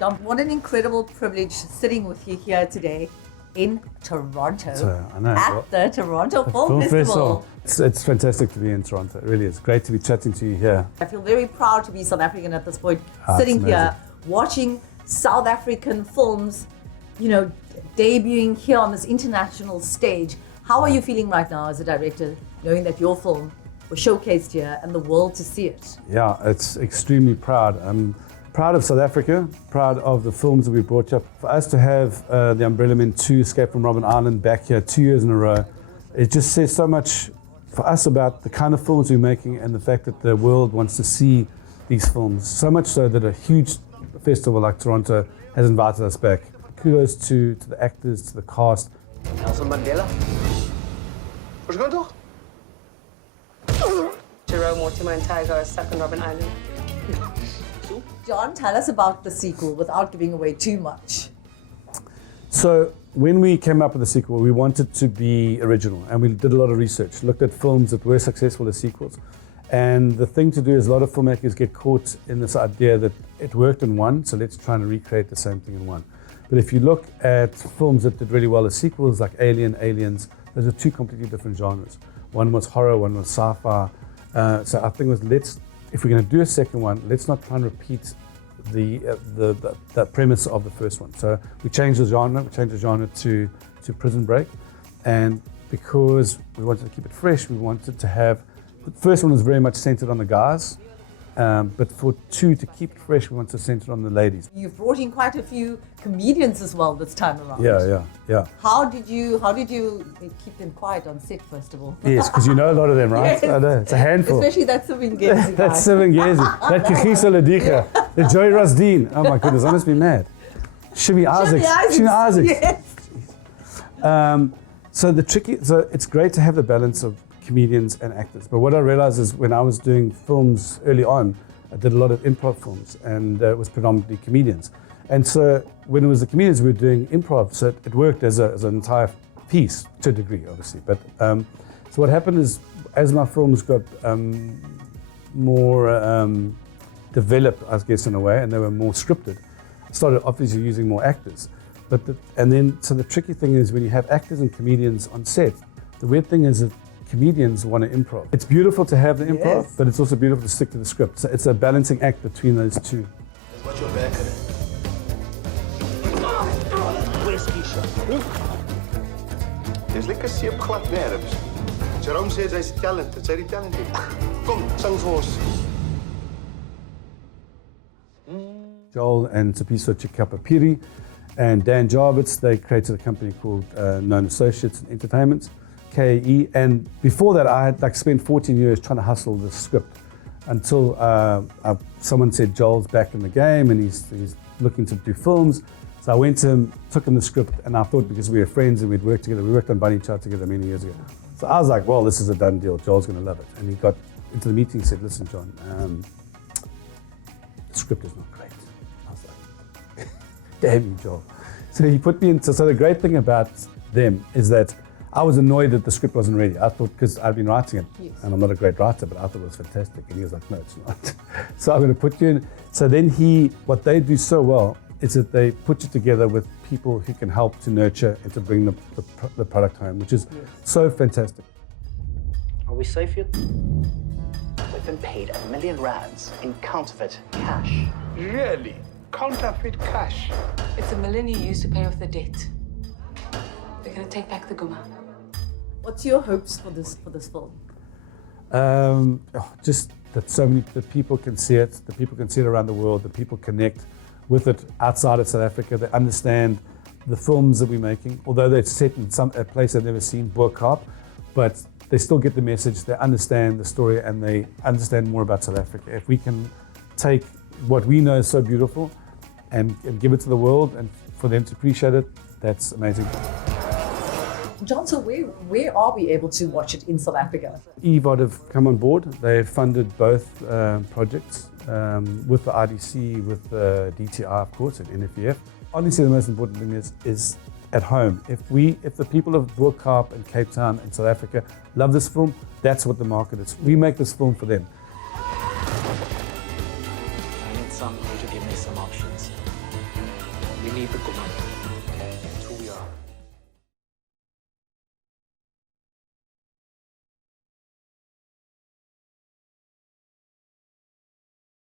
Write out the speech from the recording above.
John, what an incredible privilege sitting with you here today in Toronto I know, at the Toronto Film Festival. It's fantastic to be in Toronto. It really is. Great to be chatting to you here. I feel very proud to be South African at this point, It's sitting here amazing. watching South African films, debuting here on this international stage. How are you feeling right now as a director, knowing that your film was showcased here and the world to see it? Yeah, it's extremely proud. I'm proud of South Africa, proud of the films that we brought up. For us to have The Umbrella Men 2, Escape from Robben Island back here 2 years in a row, it just says so much for us about the kind of films we're making and the fact that the world wants to see these films. So much so that a huge festival like Toronto has invited us back. Kudos to the actors, to the cast. Nelson Mandela. What's going on? Jerome Mortimer and Tiger are stuck on Robben Island. John, tell us about the sequel without giving away too much. So when we came up with the sequel, we wanted to be original, and we did a lot of research, looked at films that were successful as sequels. And the thing to do is a lot of filmmakers get caught in this idea that it worked in one, so let's try and recreate the same thing in one. But if you look at films that did really well as sequels, like Alien, Aliens, those are two completely different genres. One was horror, one was sci-fi. So our thing was, if we're going to do a second one, let's not try and repeat the premise of the first one. So we changed the genre to Prison Break, and because we wanted to keep it fresh, we wanted to have, the first one was very much centered on the guys, but for two, to keep it fresh, we wanted to center on the ladies. You've brought in quite a few comedians as well this time around. Yeah. How did you keep them quiet on set, first of all? Yes, because you know a lot of them, right? Yes. I know, it's a handful. Especially that Sibingezi guy. That's Sibingezi, that Kikisa Ladiga, the Joy Rasdeen. Oh my goodness, I must be mad. Shimmy Isaacs. Yes. So it's great to have the balance of comedians and actors. But what I realized is when I was doing films early on, I did a lot of improv films, and it was predominantly comedians. And so when it was the comedians, we were doing improv, so it worked as an entire piece to a degree, obviously. But so what happened is, as my films got more developed, I guess, in a way, and they were more scripted, I started obviously using more actors. So the tricky thing is when you have actors and comedians on set, the weird thing is that comedians want to improv. It's beautiful to have the improv, Yes. but it's also beautiful to stick to the script. So it's a balancing act between those two. What's your back in it? Where's Keisha? Dis lekker seep glad nerves. Jerome says hy's talented. Sy die talent het. Kom, sing vir ons. Joel and Tsepiso Chikapapiri and Dan Jarvitz, they created a company called Known Associates in Entertainment, KAE. And before that, I had spent 14 years trying to hustle the script until someone said Joel's back in the game and he's looking to do films. So I went to him, took him the script, and I thought, because we were friends and we'd worked together, we worked on Bunny Chow together many years ago. So I was like, well, this is a done deal. Joel's going to love it. And he got into the meeting and said, listen, John, the script is not great. I was like, damn you, Joel. So he put me into, so the great thing about them is that I was annoyed that the script wasn't ready. I thought, because I'd been writing it, Yes. and I'm not a great writer, but I thought it was fantastic. And he was like, no, it's not. So I'm going to put you in. So then what they do so well is that they put you together with people who can help to nurture and to bring the product home, which is so fantastic. Are we safe yet? We've been paid R1 million in counterfeit cash. Really? Counterfeit cash? It's $1 million you used to pay off the debt. We're gonna take back the Guma. What's your hopes for this film? Just that that people can see it, that people can see it around the world, that people connect with it outside of South Africa. They understand the films that we're making, although they're set in a place they've never seen, Boerkaap, but they still get the message, they understand the story, and they understand more about South Africa. If we can take what we know is so beautiful and give it to the world and for them to appreciate it, that's amazing. John, so where are we able to watch it in South Africa? EVOD have come on board. They've funded both projects with the IDC, with the DTI, of course, and NFEF. Honestly, the most important thing is at home. If the people of Boerkaap and Cape Town and South Africa love this film, that's what the market is. We make this film for them. I need some you to give me some options. We need the command.